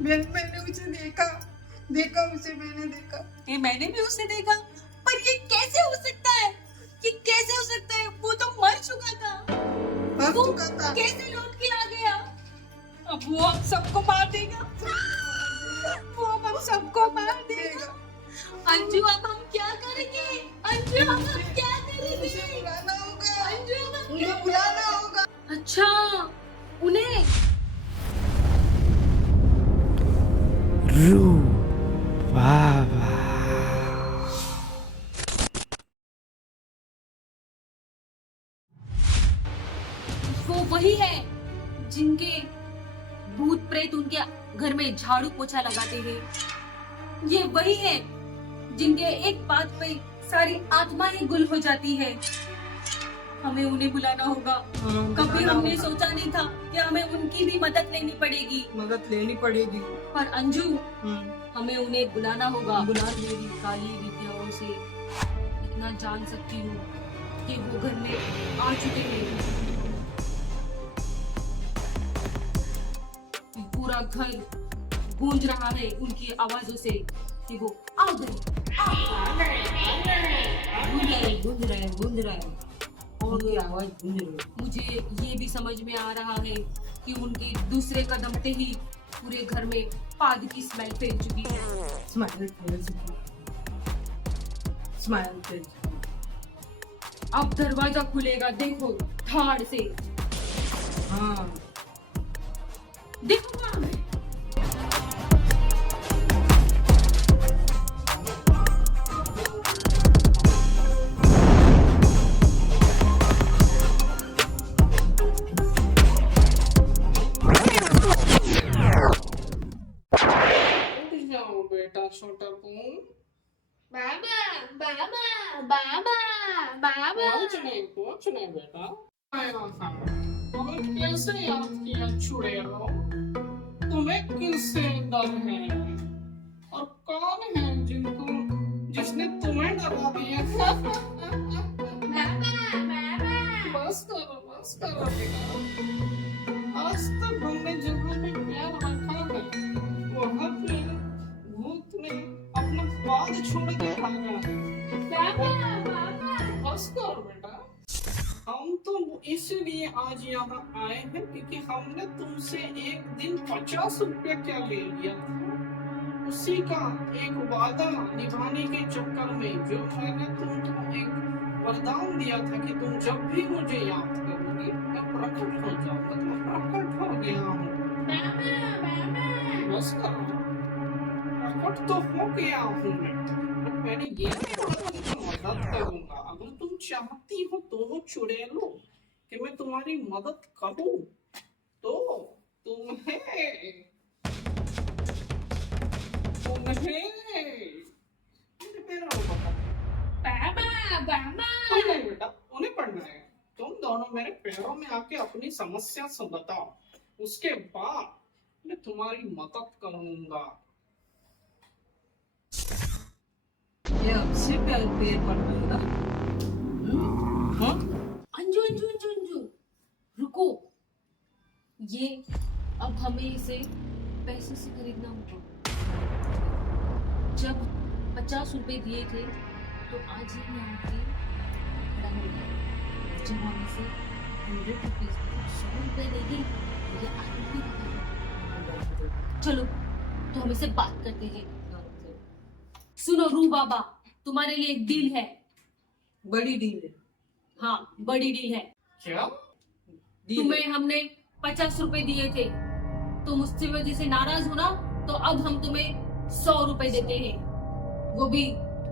मैंने उसे देखा उसे मैंने देखा। ये मैंने भी उसे देखा, पर ये कैसे हो सकता है? ये कैसे हो सकता है? वो तो मर चुका था। मर वो चुका था। कैसे लौट के आ गया? अब वो हम सबको मार देगा। वो अब हम सबको मार देगा। अंजू अब हम क्या करेंगे? अंजू अब हम क्या करेंगे? उसे बुलाना होगा। अंजू अब हम उन्हें बुलाना होगा। अच्छा, उन्हें रू बाबा। वो वही है जिनके भूत प्रेत उनके घर में झाड़ू पोछा लगाते हैं। ये वही है जिनके एक बात पे सारी आत्माएं गुल हो जाती है। हमें उन्हें बुलाना होगा। कभी हमने सोचा नहीं था कि हमें उनकी भी मदद लेनी पड़ेगी, मदद लेनी पड़ेगी। पर अंजू हमें उन्हें बुलाना होगा। मेरी काली विद्याओं से इतना जान सकती हूँ कि वो घर में आ चुके हैं। पूरा घर गूंज रहा है उनकी आवाजों से कि वो आ गए, गूंज रहे उनकी आवाज गूंज रही। मुझे ये भी समझ में आ रहा है कि उनके दूसरे कदम पे ही पूरे घर में पाद की स्मेल फैल चुकी है। स्माइल। अब दरवाजा खुलेगा, देखो ठाड़ से। हाँ देखो वहाँ है। जाओ बेटा छोटा तू। बाबा बाबा बाबा बाबा कुछ नहीं बेटा। आया था। तुम्हें कैसे याद किया छुड़ेलो? तुम्हें किससे डर है? और कौन है जिसने तुम्हें डरा दिया? बस करो बेटा। आज तक हमने जहाँ पे प्यार रखा है वहाँ पे भूत ने अपना पाद छोड़ के भागा है। बस करो बेटा। हम तो इसलिए आज यहाँ आए हैं क्योंकि हमने तुमसे एक दिन 50 रुपया क्या ले लिया था, उसी का एक वादा निभाने के चक्कर में जो मैंने तुमको एक वरदान दिया था कि तुम जब भी मुझे याद करोगे मैं प्रकट हो जाऊंगा। तो मैं प्रकट हो गया हूँ। बस करो, प्रकट तो हो गया हूँ मैं। बट मैंने ये नहीं बोला तुमको मदद करूंगा। अगर तुम चाहती हो तो चुड़ैलो कि मैं तुम्हारी मदद करूं तो तुम्हें मेरे पैरों में नहीं बेटा, उन्हें पढ़ना है। तुम दोनों मेरे पैरों में आके अपनी समस्या से बताओ, उसके बाद मैं तुम्हारी मदद करूंगा। ये आपसे पैर पड़ना। अंजू अंजू अंजू अंजू रुको। ये अब हमें इसे पैसे से खरीदना होगा। जब 50 रुपए दिए थे तो आज ही यहाँ पे खड़ा हो गया। जब हम इसे 100 रुपीज 100 रुपए देंगे तो ये आदमी भी खरीदेगा। चलो तो हम इसे बात करते हैं। सुनो रू बाबा, तुम्हारे लिए एक डील है। बड़ी डील है। हाँ बड़ी डील है। क्या? तुम्हें हमने 50 रुपए दिए थे, तुम उससे वजह से नाराज हो ना, तो अब हम तुम्हें 100 रुपए देते हैं। वो भी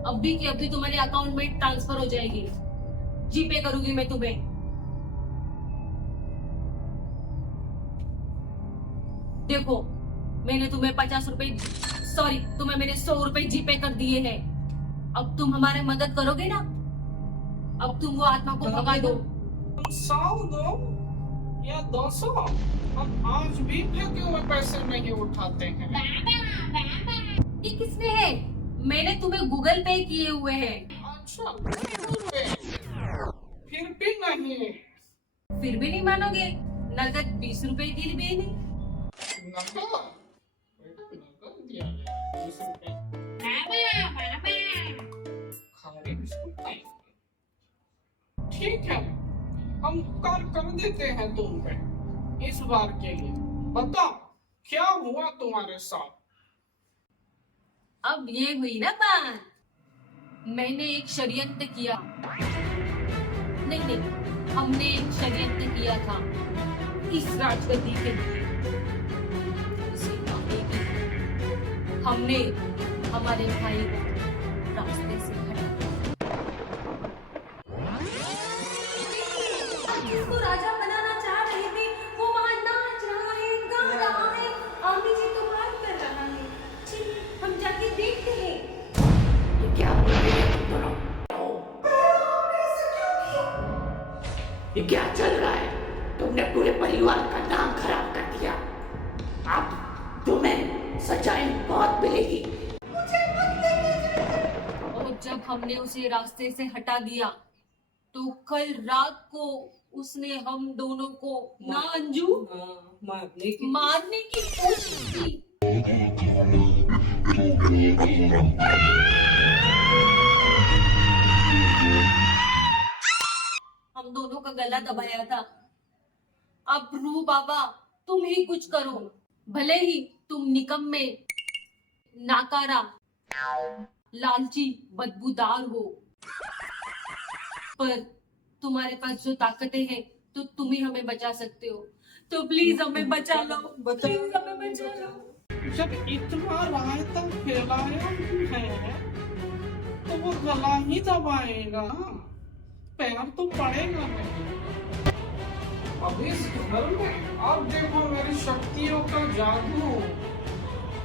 अभी की अभी तुम्हारे अकाउंट में ट्रांसफर हो जाएगी। जीपे करूंगी मैं तुम्हें। देखो मैंने तुम्हें 50 रुपए तुम्हें मैंने 100 रुपए जीपे कर दिए हैं। अब तुम हमारी मदद करोगे ना? अब तुम वो आत्मा को भगा दो। तुम 100 दो या 200, हम आज भी फेंके हुए पैसे नहीं उठाते हैं। ये किसने है? मैंने तुम्हें गूगल पे किए हुए हैं। अच्छा, फिर भी नहीं। फिर भी नहीं मानोगे? नगद 20 रुपए के लिए भी नहीं। नगद? हम उपकार कर देते हैं तुम पे इस बार के लिए। बताओ क्या हुआ तुम्हारे साथ? अब ये हुई ना बात। मैंने एक षड्यंत्र किया। नहीं, हमने एक षड्यंत्र किया था इस राजगद्दी के लिए। उसे पाने के लिए हमने हमारे भाई को रास्ते से हटा जिसको राजा बनाना चाह रहे थे वो वहां नाच रहा है, गा रहा है, आमी जी तो बात कर रहा है। चलिए हम जाके देखते हैं। ये क्या बोल रहे हैं तुम दोनों? ये क्या चल रहा है? तुमने पूरे परिवार का नाम खराब कर दिया। अब तुम्हें सच्चाई बहुत मिलेगी। और जब हमने उसे रास्ते से हटा दिया तो कल रात को उसने हम दोनों को ना अंजू मारने की कोशिश की। हम दोनों का गला दबाया था। अब रू बाबा तुम ही कुछ करो। भले ही तुम निकम्मे, नाकारा, लालची, बदबूदार हो, पर तुम्हारे पास जो ताकतें हैं तो तुम ही हमें बचा सकते हो। तो प्लीज हमें बचा लो, प्लीज हमें बचा लो। जब इतना रायता फैलाया है तो वो गला ही दबाएगा, पैर तो पड़ेगा नहीं। अब इस घर में अब देखो मेरी शक्तियों का जादू।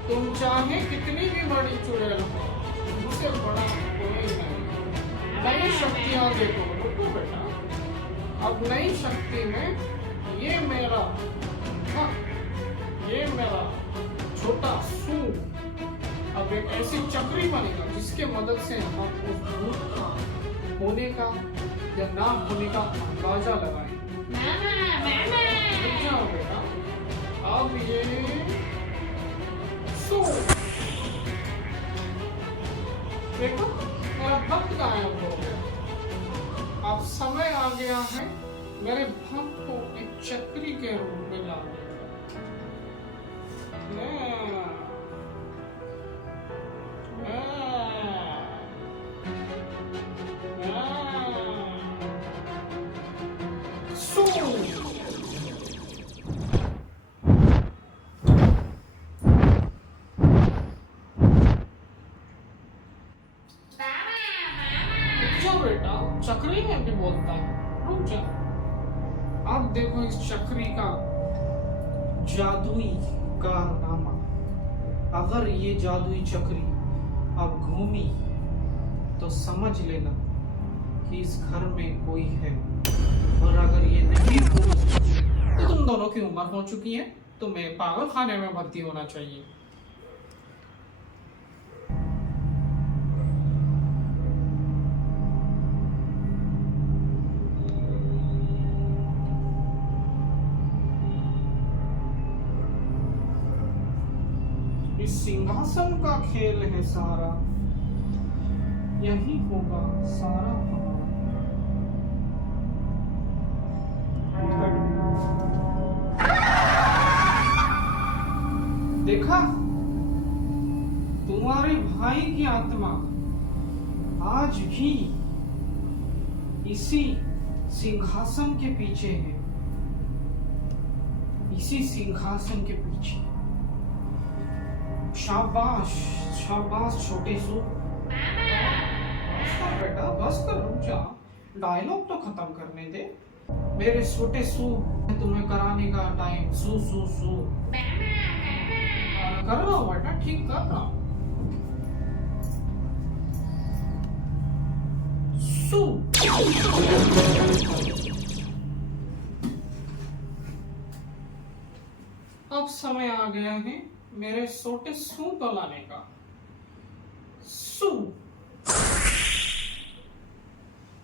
तुम चाहे कितनी भी बड़ी चुड़ैल हो, मुझसे बड़ा कोई नहीं। नई शक्तियां देखो। रुको बेटा, अब नई शक्ति में ये मेरा छोटा सू अब एक ऐसी चक्री बनेगा जिसके मदद से हम उस भूत का होने का या ना होने का अंदाजा लगाएं। रुक जाओ बेटा, अब ये सू देखो मेरा भक्त गायब हो गया। अब समय आ गया है मेरे भक्त को एक चक्री के रूप में लाने का। बेटा चक्री में भी बोलता है। रुक जा, अब देखो इस चक्री का जादुई कारनामा। अगर ये जादुई चक्री अब घूमी तो समझ लेना कि इस घर में कोई है, और अगर ये नहीं घूमी तो तुम दोनों की उम्र हो चुकी है, तुम्हें पागल खाने में भर्ती होना चाहिए। इस सिंहासन का खेल है सारा, यही होगा सारा देखा, तुम्हारे भाई की आत्मा आज भी इसी सिंहासन के पीछे है, इसी सिंहासन के पीछे। शाबाश शाबाश छोटे सू। बेटा बस कर, रुक जा, डायलॉग तो खत्म करने दे। मेरे छोटे सू, तुम्हें कराने का टाइम सू सू सू कर रहा हूँ बेटा, ठीक कर रहा हूँ। सू अब समय आ गया है मेरे छोटे सू को लाने का। सू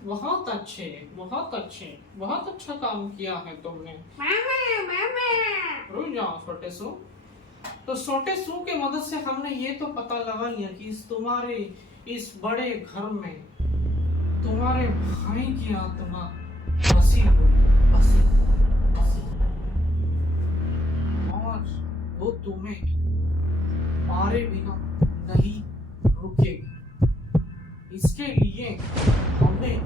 बहुत अच्छे, बहुत अच्छे, बहुत अच्छा काम किया है तुमने। रुक जाओ छोटे सू। तो छोटे सू के मदद से हमने ये तो पता लगा लिया कि तुम्हारे इस बड़े घर में तुम्हारे भाई की आत्मा बसी हुई। आसी, आसी। और वो तुम्हें मारे बिना नहीं रुकेगी। इसके लिए हमें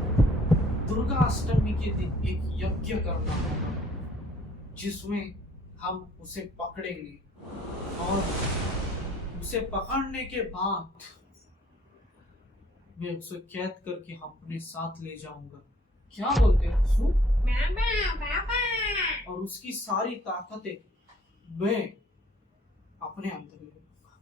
दुर्गा अष्टमी के दिन एक यज्ञ करना होगा, जिसमें हम उसे पकड़ेंगे और उसे पकड़ने के बाद मैं उसे कैद करके अपने साथ ले जाऊंगा। क्या बोलते हो? और उसकी सारी ताकतें मैं अपने अंदर ले लूंगा।